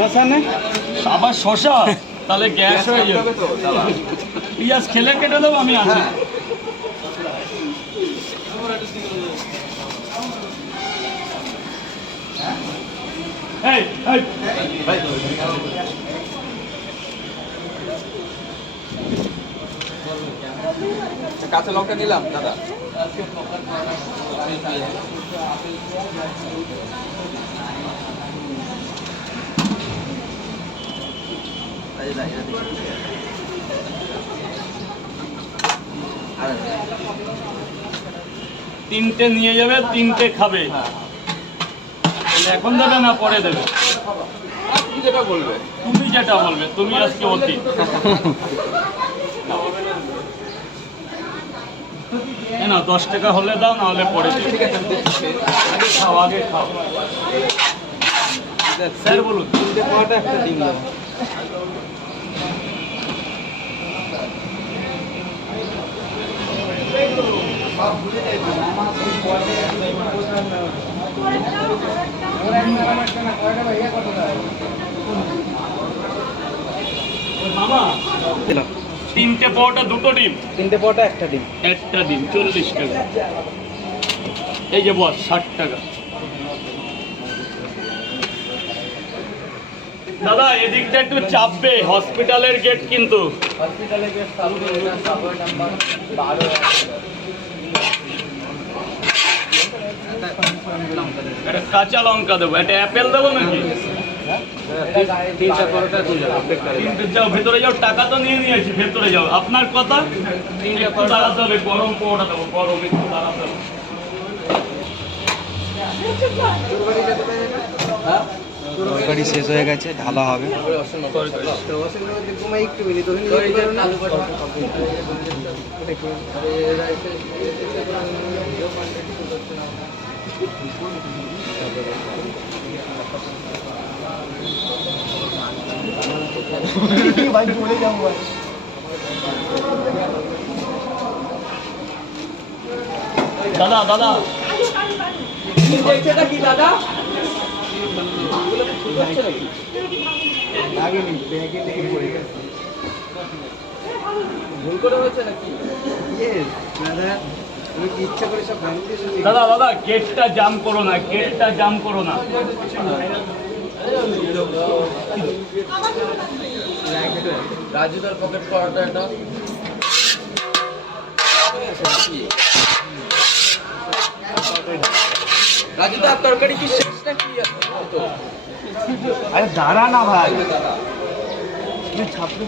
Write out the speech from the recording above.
শশা নেই, আবার শশা, তাহলে গ্যাস হয়ে যাবে। পেঁয়াজ খেলে কেটে দেবো, আমি আছি। এই, এই। কাঁচা লঙ্কা নিলাম দাদা। তিনটে নিয়ে যাবে, তিনটে খাবে। এখন দেবে না পরে দেবে? তুমি যেটা বলবে। তুমি যেটা বলবে, তুমি আজকে অতি। না 10 টাকা হলে দাও, না হলে পরে দিও। আগে খাও, আগে খাও। স্যার বলুন। 3টে পরোটা, একটা ডিম দাও। মামা, 3টে পরোটা, 2টো ডিম। 3টে পরোটা, একটা ডিম। একটা ডিম 40 টাকা। এই যে বস 60 টাকা। দাদা এদিকটা একটু চাপবে, হসপিটালের গেট কিন্তু। হসপিটালের গেট সাবওয়ে নাম্বার 12। একটা কাঁচা লঙ্কা দেবো, একটা অ্যাপেল দেবো নাকি? 3টা পরোটা দিয়ে যাও। তিনটে যাও, ভেতরে যাও, টাকা তো নিয়ে নিয়েছি, ভেতরে যাও। আপনার কথা, একটু দাঁড়াতে হবে, গরম পরোটা দেবো, গরম একটু দাঁড়াতে হবে। তরকারি শেষ হয়ে গেছে, ঢালা হবে। দাদা দাদা কি দাদা? ভুল করে হয়েছে নাকি? ইচ্ছা করে সব দাদা দাদা গেটটা জাম করো না, গেটটা জাম করো না। রাজুদার পকেট পরোটা এটা। রাজুদার তরকারি কি শেষ নাকি? আরে দাঁড়া না ভাই। দাঁড়া। ছাত্র